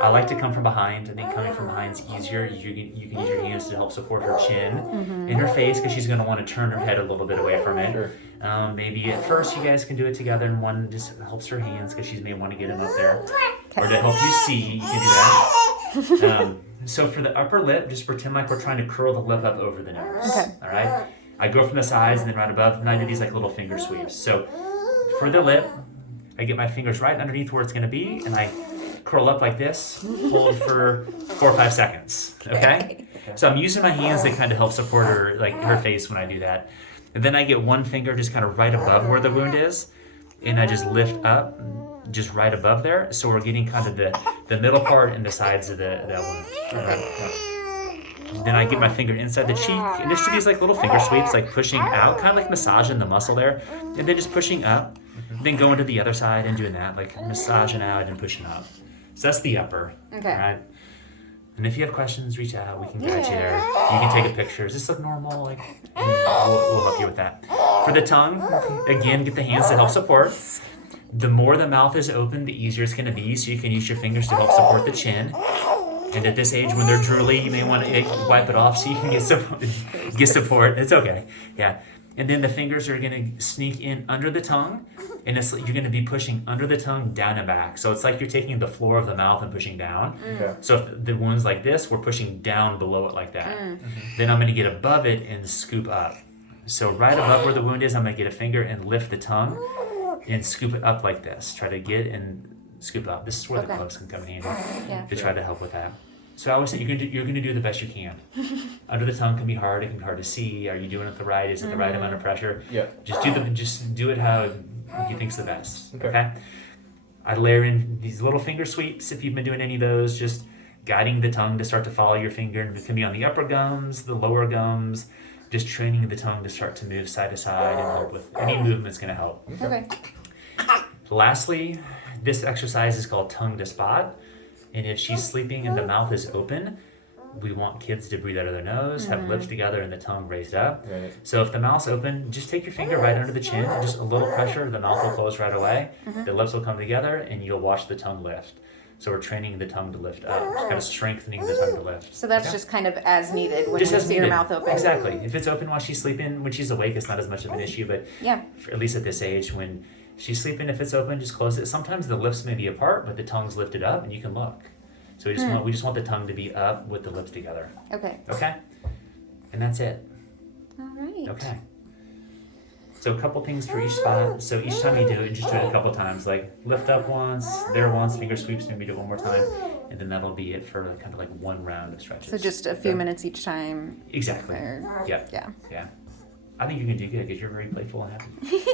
I like to come from behind. I think coming from behind is easier. You can use your hands to help support her chin and her face because she's going to want to turn her head a little bit away from it. Sure. Maybe at first you guys can do it together and one just helps her hands because she may want to get them up there. Or to help you see, you can do that. So for the upper lip, just pretend like we're trying to curl the lip up over the nose. Okay. All right? I go from the sides and then right above, and I do these like little finger sweeps. So for the lip, I get my fingers right underneath where it's going to be, and I curl up like this, hold for 4 or 5 seconds. Okay? So I'm using my hands to kind of help support her, like her face when I do that. And then I get one finger just kind of right above where the wound is, and I just lift up, just right above there. So we're getting kind of the middle part and the sides of that wound. Then I get my finger inside the cheek, and just do these like little finger sweeps, like pushing out, kind of like massaging the muscle there, and then just pushing up. Then going to the other side and doing that, like massaging out and pushing up. So that's the upper. Okay. All right. And if you have questions, reach out. We can guide you there. You can take a picture. Does this look normal? Like, we'll help you with that. For the tongue, again, get the hands to help support. The more the mouth is open, the easier it's going to be. So you can use your fingers to help support the chin. And at this age, when they're drooly, you may want to wipe it off so you can get support. It's okay. Yeah. And then the fingers are going to sneak in under the tongue, and you're going to be pushing under the tongue, down and back. So it's like you're taking the floor of the mouth and pushing down. Okay. So if the wound's like this, we're pushing down below it like that. Then I'm going to get above it and scoop up. So right above where the wound is, I'm going to get a finger and lift the tongue and scoop it up like this. Try to get and scoop it up. This is where the gloves can come in handy to try to help with that. So I always say you're going to do the best you can. Under the tongue can be hard. It can be hard to see. Are you doing it the right? Is it the right amount of pressure? Yeah. Just do it how you think's the best. Okay. I layer in these little finger sweeps. If you've been doing any of those, just guiding the tongue to start to follow your finger. And it can be on the upper gums, the lower gums. Just training the tongue to start to move side to side and help with any movement's going to help. Okay. Lastly, this exercise is called tongue to spot. And if she's sleeping and the mouth is open, we want kids to breathe out of their nose, have lips together and the tongue raised up. Right. So if the mouth's open, just take your finger right under the chin, just a little pressure, the mouth will close right away, the lips will come together, and you'll watch the tongue lift. So we're training the tongue to lift up, just kind of strengthening the tongue to lift. So that's just kind of as needed when Just you as see your needed. mouth open. Exactly. If it's open while she's sleeping, when she's awake, it's not as much of an issue, but at least at this age, when she's sleeping, if it's open, just close it. Sometimes the lips may be apart, but the tongue's lifted up, and you can look. So we just want the tongue to be up with the lips together. Okay. Okay? And that's it. All right. Okay. So a couple things for each spot. So each time you do it, just do it a couple times. Like lift up once, there once, finger sweeps, maybe do it one more time. And then that'll be it for kind of like one round of stretches. So just a few minutes each time. Exactly. Or, Yeah. Yeah. Yeah. I think you can do good because you're very playful and happy.